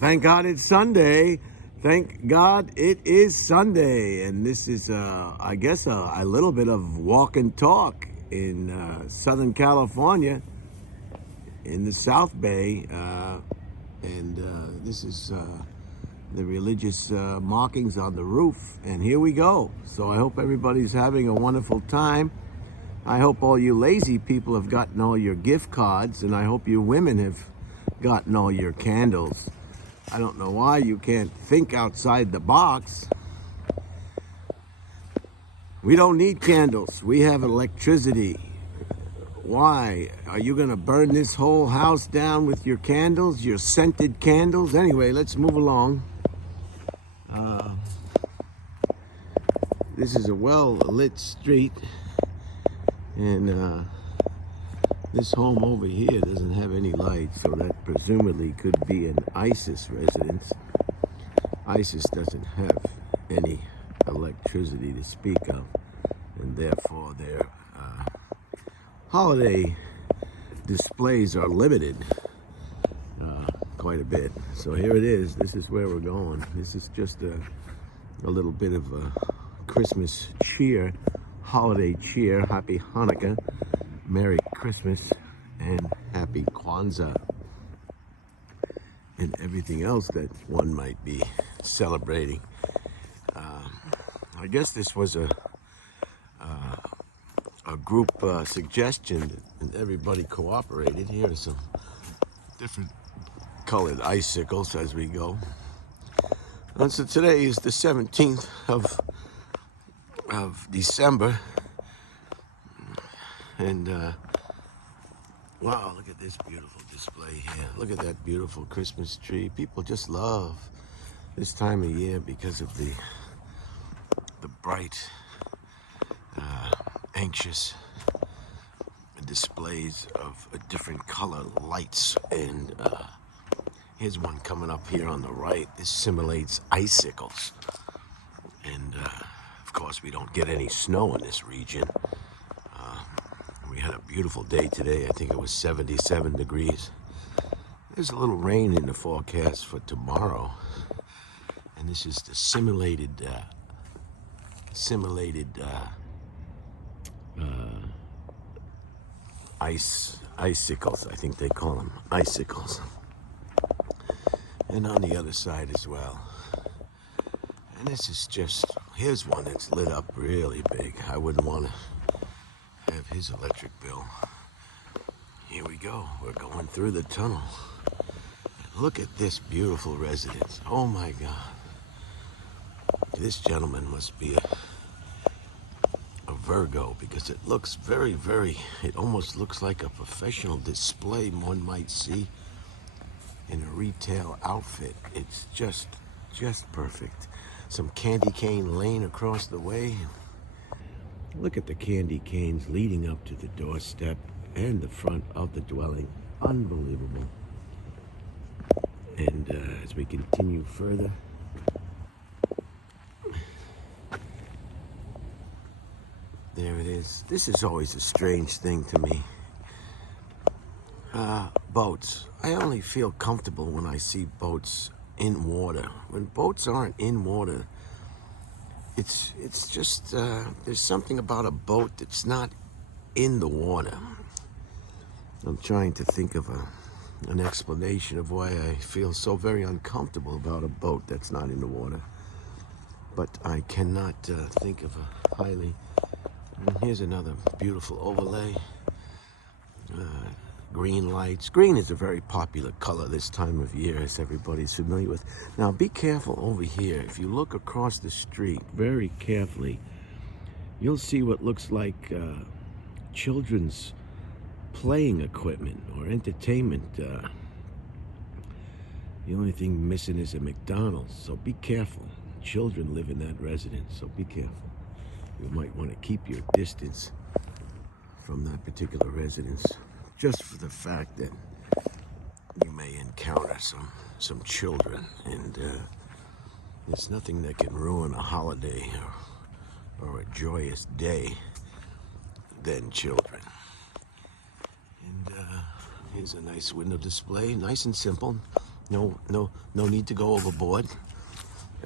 Thank God it's Sunday. Thank God it is Sunday. And this is, I guess, a little bit of walk and talk in Southern California, in the South Bay. This is the religious markings on the roof. And here we go. So I hope everybody's having a wonderful time. I hope all you lazy people have gotten all your gift cards, and I hope you women have gotten all your candles. I don't know why you can't think outside the box. We don't need candles. We have electricity. Why? Are you going to burn this whole house down with your candles, your scented candles? Anyway, let's move along. This is a well-lit street, and this home over here doesn't have any lights, so that presumably could be an ISIS residence. ISIS doesn't have any electricity to speak of, and therefore their holiday displays are limited quite a bit. So here it is. This is where we're going. This is just a little bit of a Christmas cheer, holiday cheer. Happy Hanukkah, Merry Christmas, and Happy Kwanzaa, and everything else that one might be celebrating. I guess this was a group suggestion, and everybody cooperated. Here are some different colored icicles as we go. And so today is the 17th of December. And wow, look at this beautiful display here. Look at that beautiful Christmas tree. People just love this time of year because of the bright, anxious displays of different color lights. And here's one coming up here on the right. This simulates icicles. And of course, we don't get any snow in this region. We had a beautiful day today. I think it was 77 degrees. There's a little rain in the forecast for tomorrow. And this is the simulated icicles. I think they call them icicles. And on the other side as well. And this is just, here's one that's lit up really big. I wouldn't want to have his electric bill. Here we go. We're going through the tunnel. Look at this beautiful residence. Oh my God. This gentleman must be a Virgo, because it looks very, it almost looks like a professional display one might see in a retail outfit. It's just perfect. Some candy cane lane across the way. Look at the candy canes leading up to the doorstep and the front of the dwelling. Unbelievable. And as we continue further, there it is. This is always a strange thing to me. Boats. I only feel comfortable when I see boats in water. When boats aren't in water, it's just, there's something about a boat that's not in the water. I'm trying to think of an explanation of why I feel so very uncomfortable about a boat that's not in the water. But I cannot think of a highly... And here's another beautiful overlay. Green lights. Green is a very popular color this time of year, as everybody's familiar with. Now, be careful over here. If you look across the street very carefully, you'll see what looks like children's playing equipment or entertainment. The only thing missing is a McDonald's, so be careful. Children live in that residence, so be careful. You might want to keep your distance from that particular residence, just for the fact that you may encounter some children, and there's nothing that can ruin a holiday or a joyous day than children. And here's a nice window display, nice and simple. No need to go overboard.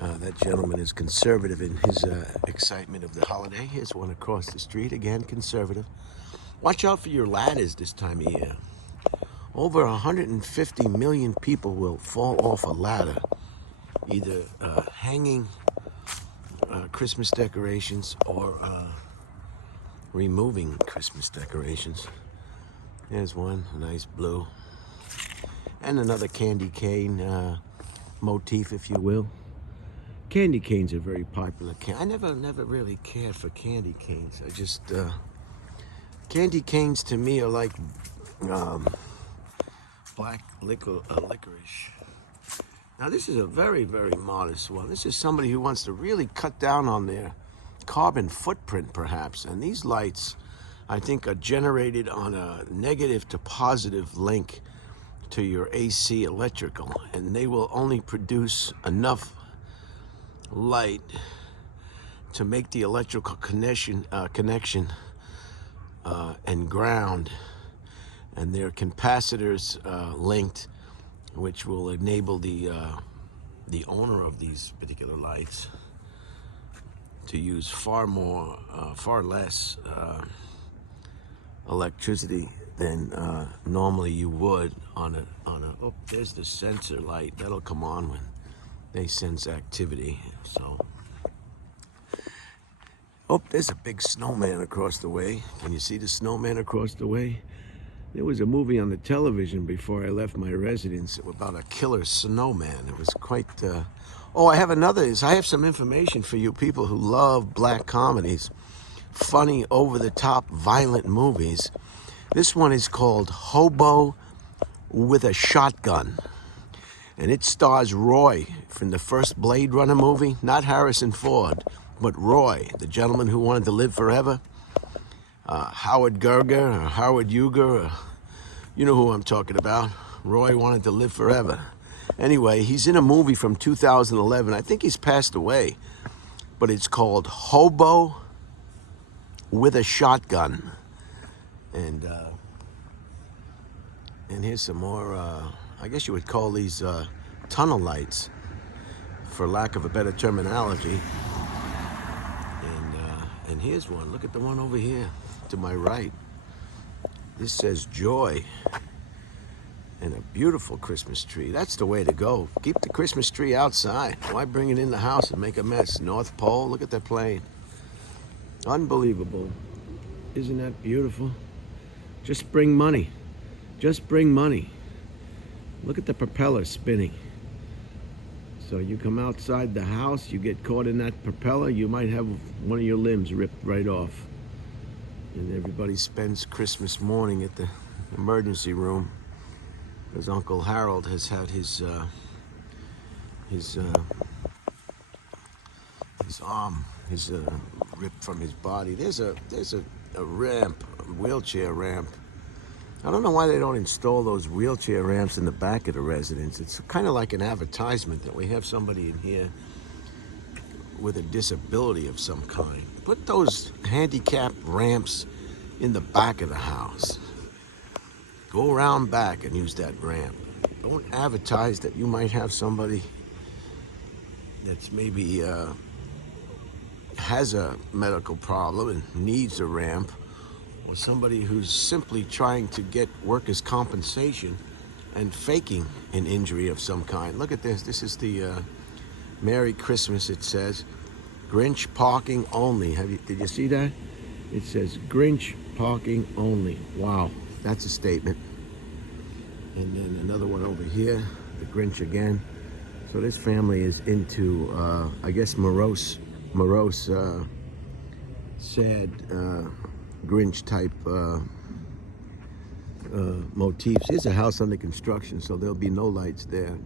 That gentleman is conservative in his excitement of the holiday. Here's one across the street, again, conservative. Watch out for your ladders this time of year. Over 150 million people will fall off a ladder, either hanging Christmas decorations or removing Christmas decorations. There's one, a nice blue. And another candy cane motif, if you will. Candy canes are very popular. I never really cared for candy canes. I just, candy canes to me are like black licorice. Now this is a very modest one. This is somebody who wants to really cut down on their carbon footprint, perhaps. And these lights, I think, are generated on a negative to positive link to your AC electrical, and they will only produce enough light to make the electrical connection and ground, and their capacitors linked, which will enable the owner of these particular lights to use far less electricity than normally you would on a. Oh, there's the sensor light that'll come on when they sense activity. So, oh, there's a big snowman across the way. Can you see the snowman across the way? There was a movie on the television before I left my residence about a killer snowman. It was quite. Oh, I have some information for you people who love black comedies, funny, over-the-top, violent movies. This one is called Hobo with a Shotgun. And it stars Roy from the first Blade Runner movie. Not Harrison Ford, but Roy, the gentleman who wanted to live forever. Howard Gerger or Howard Uger, you know who I'm talking about. Roy wanted to live forever. Anyway, he's in a movie from 2011. I think he's passed away. But it's called Hobo with a Shotgun. And here's some more, I guess you would call these tunnel lights, for lack of a better terminology. And here's one. Look at the one over here to my right. This says Joy. And a beautiful Christmas tree. That's the way to go. Keep the Christmas tree outside. Why bring it in the house and make a mess? North Pole, look at that plane. Unbelievable. Isn't that beautiful? Just bring money. Just bring money. Look at the propeller spinning. So you come outside the house, you get caught in that propeller, you might have one of your limbs ripped right off. And everybody spends Christmas morning at the emergency room, because Uncle Harold has had his arm ripped from his body. There's a ramp, a wheelchair ramp. I don't know why they don't install those wheelchair ramps in the back of the residence. It's kind of like an advertisement that we have somebody in here with a disability of some kind. Put those handicapped ramps in the back of the house. Go around back and use that ramp. Don't advertise that you might have somebody that's maybe has a medical problem and needs a ramp, or somebody who's simply trying to get workers' compensation and faking an injury of some kind. Look at this. This is the Merry Christmas, it says. Grinch parking only. Did you see that? It says Grinch parking only. Wow, that's a statement. And then another one over here, the Grinch again. So this family is into, I guess, morose, sad, Grinch type motifs. Here's a house under construction, so there'll be no lights there.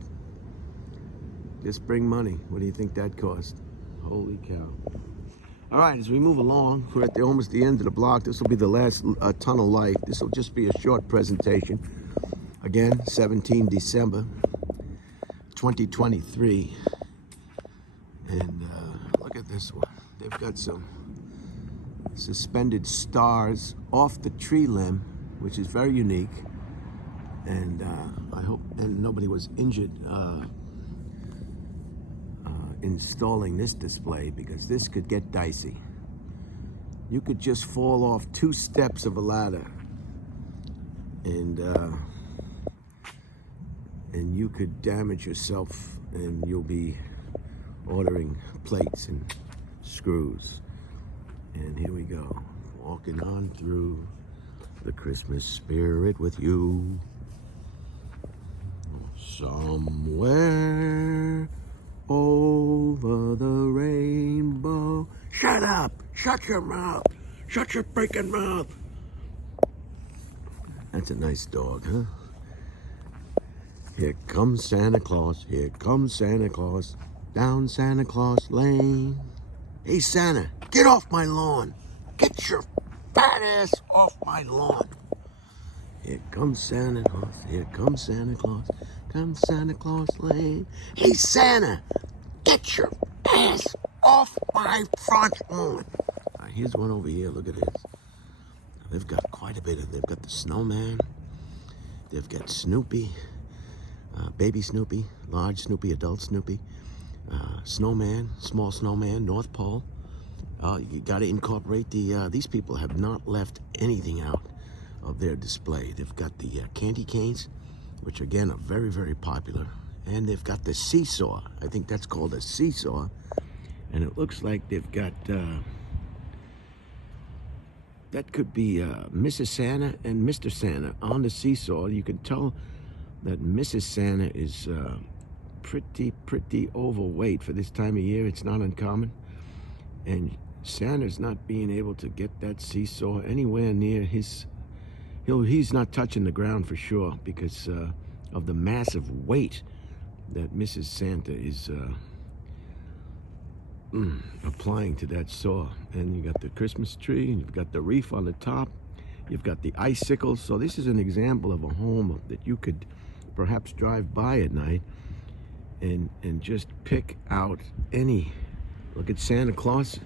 Just bring money. What do you think that cost? Holy cow. All right, as we move along, we're at almost the end of the block. This will be the last tunnel light. This will just be a short presentation. Again, 17 December 2023. And look at this one. They've got some suspended stars off the tree limb, which is very unique. And I hope and nobody was injured installing this display, because this could get dicey. You could just fall off 2 steps of a ladder, and you could damage yourself, and you'll be ordering plates and screws. And here we go, walking on through the Christmas spirit with you. Somewhere over the rainbow. Shut up! Shut your mouth! Shut your freaking mouth! That's a nice dog, huh? Here comes Santa Claus. Here comes Santa Claus. Down Santa Claus Lane. Hey, Santa, get off my lawn. Get your fat ass off my lawn. Here comes Santa Claus. Here comes Santa Claus. Comes Santa Claus Lane. Hey, Santa, get your ass off my front lawn. Here's one over here. Look at this. They've got quite a bit of. They've got the snowman. They've got Snoopy, baby Snoopy, large Snoopy, adult Snoopy, snowman, small snowman, North Pole. You got to incorporate the. These people have not left anything out of their display. They've got the candy canes, which again are very, very popular, and they've got the seesaw. I think that's called a seesaw, and it looks like they've got. That could be Mrs. Santa and Mr. Santa on the seesaw. You can tell that Mrs. Santa is pretty overweight for this time of year. It's not uncommon. And Santa's not being able to get that seesaw anywhere near his... He's not touching the ground for sure, because of the massive weight that Mrs. Santa is... applying to that saw. And you got the Christmas tree, and you've got the wreath on the top, you've got the icicles. So this is an example of a home that you could perhaps drive by at night and just pick out any. Look at Santa Claus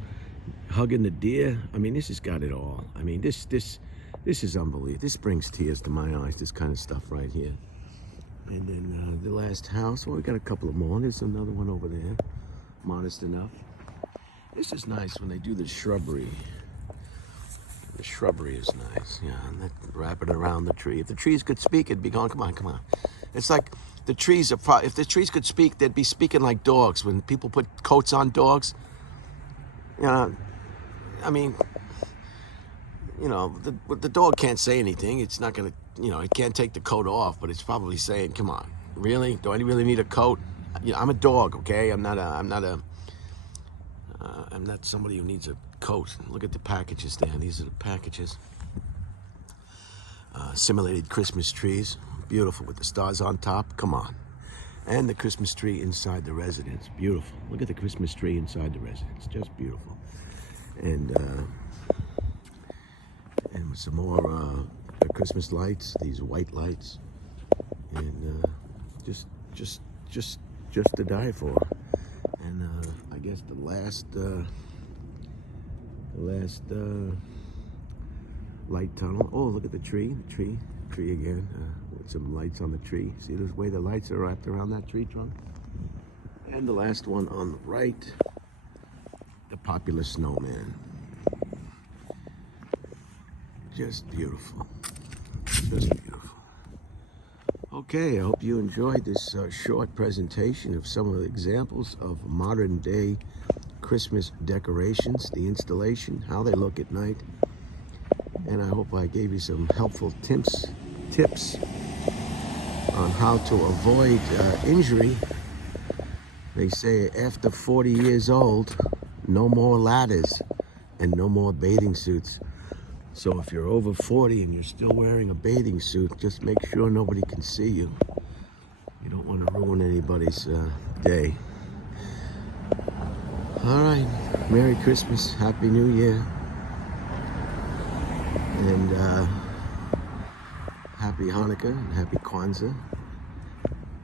hugging the deer. I mean, this has got it all. I mean, this is unbelievable. This brings tears to my eyes, this kind of stuff right here. And then the last house, well, we got a couple of more. There's another one over there, modest enough. This is nice when they do the shrubbery. The shrubbery is nice, yeah, and wrap it around the tree. If the trees could speak, it'd be going, come on, come on. It's like the trees are, if the trees could speak, they'd be speaking like dogs. When people put coats on dogs, I mean, the dog can't say anything. It's not gonna, it can't take the coat off, but it's probably saying, come on, really? Do I really need a coat? I'm a dog, okay? I'm not somebody who needs a coat. Look at the packages there. These are the packages. Simulated Christmas trees, beautiful with the stars on top. Come on. And the Christmas tree inside the residence, beautiful. Look at the Christmas tree inside the residence, just beautiful. And with some more Christmas lights, these white lights, and just to die for. And I guess the last light tunnel. Oh, look at the tree again, with some lights on the tree. See the way the lights are wrapped around that tree trunk? And the last one on the right, the popular snowman. Just beautiful, just beautiful. Okay, I hope you enjoyed this short presentation of some of the examples of modern day Christmas decorations, the installation, how they look at night. And I hope I gave you some helpful tips on how to avoid injury. They say after 40 years old, no more ladders and no more bathing suits. So if you're over 40 and you're still wearing a bathing suit, just make sure nobody can see you. You don't want to ruin anybody's day. All right, Merry Christmas, Happy New Year, and Happy Hanukkah and Happy Kwanzaa.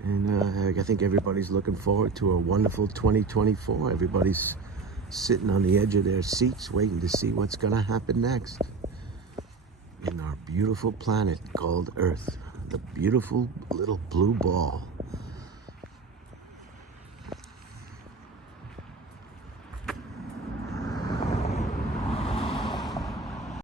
And I think everybody's looking forward to a wonderful 2024. Everybody's sitting on the edge of their seats waiting to see what's going to happen next in our beautiful planet called Earth. the beautiful little blue ball.